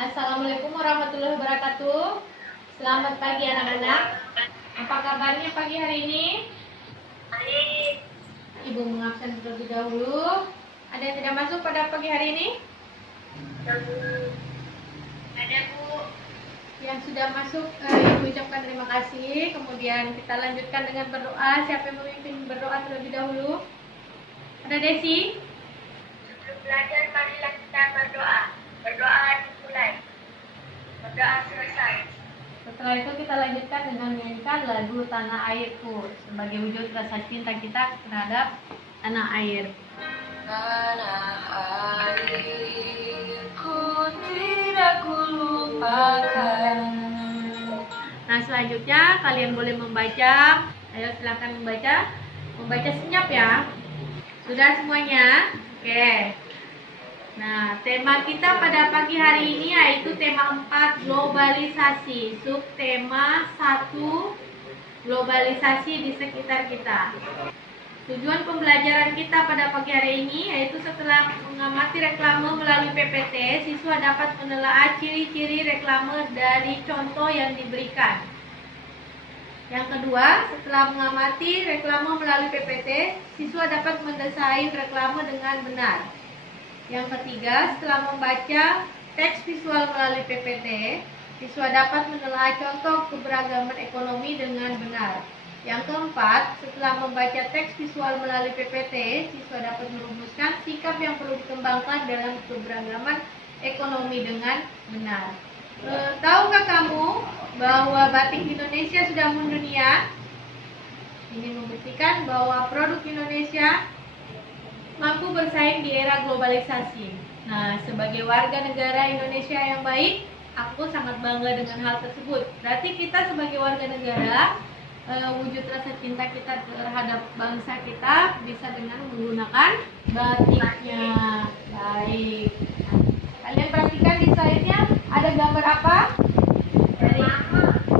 Assalamualaikum warahmatullahi wabarakatuh. Selamat pagi anak-anak. Apa kabarnya pagi hari ini? Baik. Ibu mengabsen terlebih dahulu. Ada yang tidak masuk pada pagi hari ini? Ada, Bu. Yang sudah masuk, Ibu ucapkan terima kasih. Kemudian kita lanjutkan dengan berdoa. Siapa yang memimpin berdoa terlebih dahulu? Ada Desi? Sebelum belajar, marilah kita berdoa. Berdoa dimulai. Berdoa selesai. Setelah itu kita lanjutkan dengan menyanyikan lagu Tanah Airku sebagai wujud rasa cinta kita terhadap tanah air. Tanah airku tidak kulupakan. Nah, selanjutnya kalian boleh membaca. Ayo silakan membaca. Membaca senyap ya. Sudah semuanya? Oke. Nah, tema kita pada pagi hari ini yaitu tema 4, globalisasi. Subtema 1, globalisasi di sekitar kita. Tujuan pembelajaran kita pada pagi hari ini yaitu setelah mengamati reklame melalui PPT, siswa dapat menelaah ciri-ciri reklame dari contoh yang diberikan. Yang kedua, setelah mengamati reklame melalui PPT, siswa dapat mendesain reklame dengan benar. Yang ketiga, setelah membaca teks visual melalui PPT, siswa dapat menelaah contoh keberagaman ekonomi dengan benar. Yang keempat, setelah membaca teks visual melalui PPT, siswa dapat merumuskan sikap yang perlu dikembangkan dalam keberagaman ekonomi dengan benar. Tahukah kamu bahwa batik Indonesia sudah mendunia? Ini membuktikan bahwa produk Indonesia mampu bersaing di era globalisasi. Nah, sebagai warga negara Indonesia yang baik, aku sangat bangga dengan hal tersebut. Berarti kita sebagai warga negara, wujud rasa cinta kita terhadap bangsa kita bisa dengan menggunakan batiknya. Baik. Kalian perhatikan di slide-nya ada gambar apa? Dari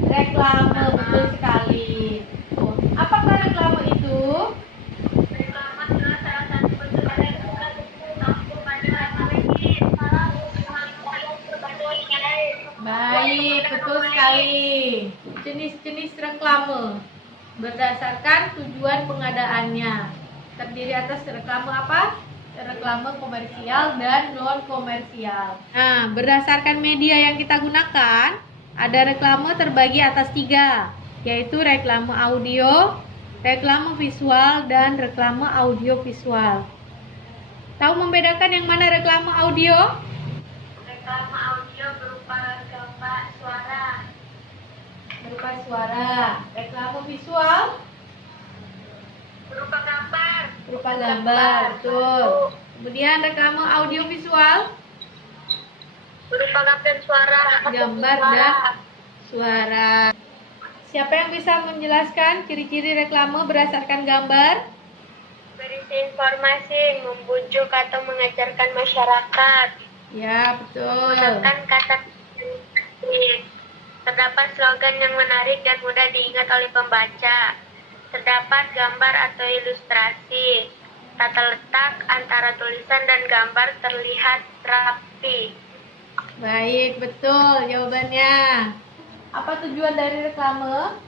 reklame, betul sekali. Tuh. Apakah reklame itu? Reklame adalah salah satu bentuk edukasi kepada Baik, betul sekali. Jenis-jenis reklame berdasarkan tujuan pengadaannya. Terdiri atas reklame apa? Reklame komersial dan non komersial. Nah, berdasarkan media yang kita gunakan, ada reklame terbagi atas 3, yaitu reklame audio, reklame visual, dan reklame audio visual. Tahu membedakan yang mana reklame audio? Reklame audio berupa gambar suara. Berupa suara. Reklame visual Berupa gambar. berupa gambar, betul. Kemudian reklame audio visual, Berupa gambar suara. gambar dan suara. Siapa yang bisa menjelaskan ciri-ciri reklame berdasarkan gambar? Berisi informasi, membujuk atau mengajarkan masyarakat. Ya, betul. Menggunakan kata kunci. Terdapat slogan yang menarik dan mudah diingat oleh pembaca. Terdapat gambar atau ilustrasi. Tata letak antara tulisan dan gambar terlihat rapi. Baik, betul jawabannya. Apa tujuan dari reklame?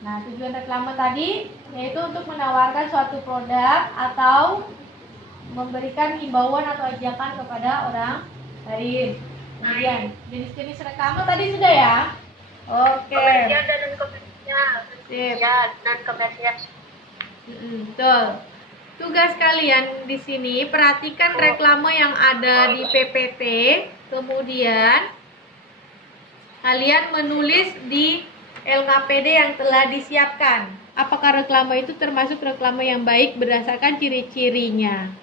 Nah, tujuan reklame tadi yaitu untuk menawarkan suatu produk atau memberikan himbauan atau ajakan kepada orang lain. Kemudian, jenis-jenis reklame tadi sudah ya? Oke. Komersial dan non-komersial. Sip. Ya, non-komersial. Betul. Tugas kalian di sini perhatikan reklame yang ada di PPT, kemudian kalian menulis di LKPD yang telah disiapkan. Apakah reklame itu termasuk reklame yang baik berdasarkan ciri-cirinya?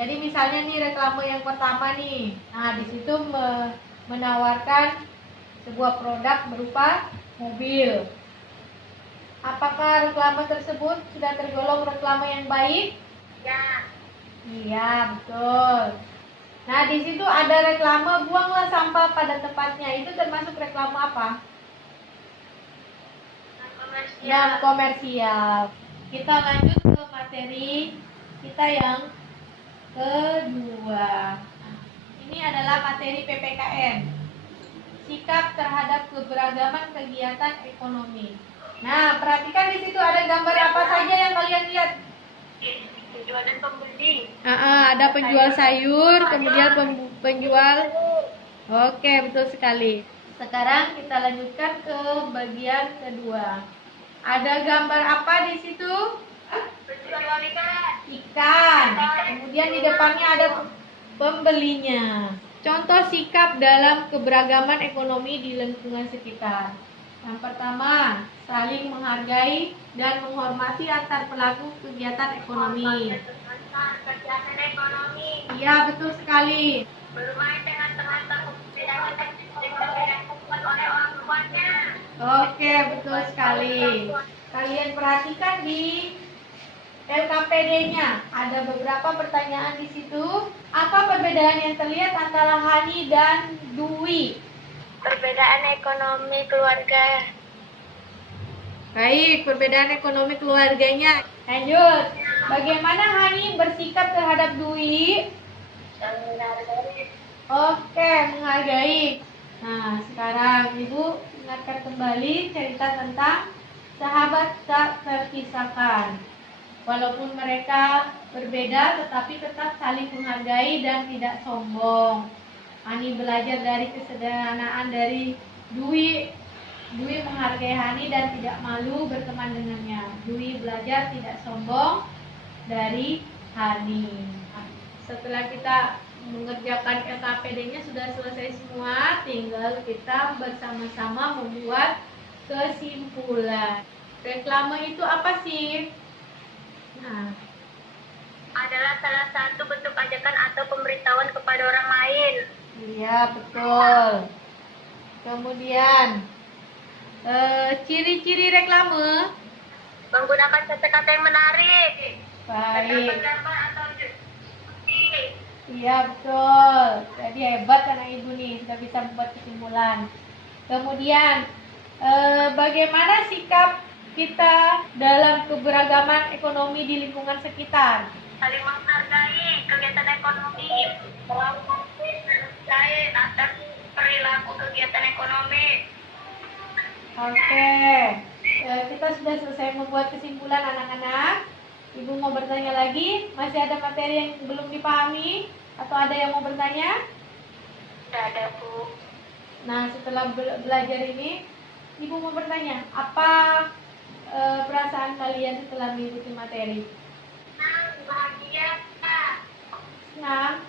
Jadi misalnya nih reklame yang pertama nih, nah di situ menawarkan sebuah produk berupa mobil. Apakah reklame tersebut sudah tergolong reklame yang baik? Ya. Iya, betul. Nah, di situ ada reklame buanglah sampah pada tempatnya. Itu termasuk reklame apa? Yang komersial. Kita lanjut ke materi kita yang kedua. Ini adalah materi PPKN. Sikap terhadap keberagaman kegiatan ekonomi. Nah, perhatikan di situ ada gambar apa saja yang kalian lihat? Penjual dan pembeli. Ada penjual sayur, kemudian penjual. Oke, betul sekali. Sekarang kita lanjutkan ke bagian kedua. Ada gambar apa di situ? Penjual Ikan. Kemudian di depannya ada pembelinya. Contoh sikap dalam keberagaman ekonomi di lingkungan sekitar. Yang pertama, saling menghargai dan menghormati antar pelaku kegiatan ekonomi. Kegiatan ekonomi. Iya, betul sekali. Bermain dengan teman-teman oleh orang tuanya. Oke, betul sekali. Kalian perhatikan di LKPD-nya. Ada beberapa pertanyaan di situ. Apa perbedaan yang terlihat antara Hani dan Dwi? Perbedaan ekonomi keluarga. Baik, perbedaan ekonomi keluarganya. Lanjut. Bagaimana Hani bersikap terhadap Dwi? Oke, menghargai. Nah, sekarang Ibu ingatkan kembali cerita tentang sahabat tak terpisahkan. Walaupun mereka berbeda, tetapi tetap saling menghargai dan tidak sombong. Hani belajar dari kesederhanaan dari Dwi. Dwi menghargai Hani dan tidak malu berteman dengannya. Dwi belajar tidak sombong dari Hani. Setelah kita mengerjakan LKPD-nya sudah selesai semua, tinggal kita bersama-sama membuat kesimpulan. Reklame itu apa sih? Nah, Adalah salah satu bentuk ajakan atau pemberitahuan kepada orang lain. iya betul. Kemudian ciri-ciri reklame. Menggunakan kata-kata yang menarik. Baik. Gambar atau bukti. Iya betul. Jadi hebat anak ibu nih, sudah bisa membuat kesimpulan. Kemudian bagaimana sikap kita dalam keberagaman ekonomi di lingkungan sekitar? Saling menghargai kegiatan ekonomi. Lain atas perilaku kegiatan ekonomi. Oke. Kita sudah selesai membuat kesimpulan anak-anak. Ibu mau bertanya lagi? Masih ada materi yang belum dipahami? Atau ada yang mau bertanya? Tidak ada, Bu. Nah, setelah belajar ini, Ibu mau bertanya, apa perasaan kalian setelah mengikuti materi? Bahagia, Pak. Nah,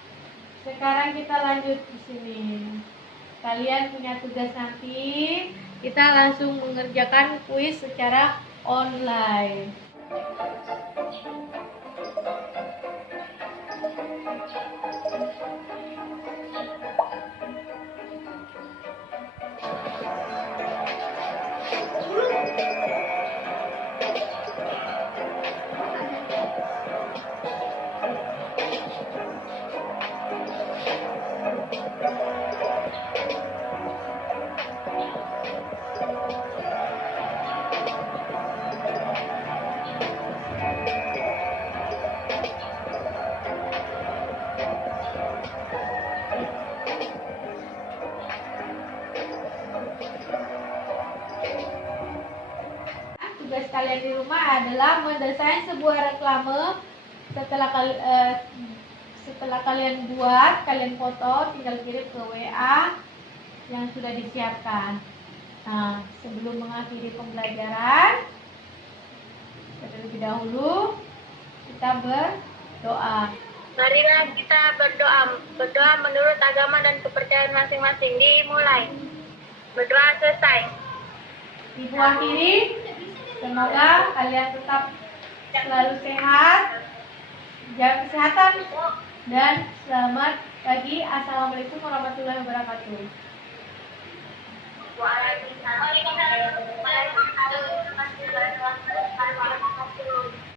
sekarang kita lanjut di sini. Kalian punya tugas nanti, kita langsung mengerjakan kuis secara online. Tugas kalian di rumah adalah mendesain sebuah reklame. Setelah kalian buat, kalian foto, tinggal kirim ke WA yang sudah disiapkan. Nah, sebelum mengakhiri pembelajaran, terlebih dahulu kita berdoa. Marilah kita berdoa. Berdoa menurut agama dan kepercayaan masing-masing. Dimulai. Berdoa selesai. Ibu akhiri, semoga kalian tetap selalu sehat, jaga kesehatan, dan selamat pagi. Assalamualaikum warahmatullahi wabarakatuh. Waalaikumsalam warahmatullahi wabarakatuh.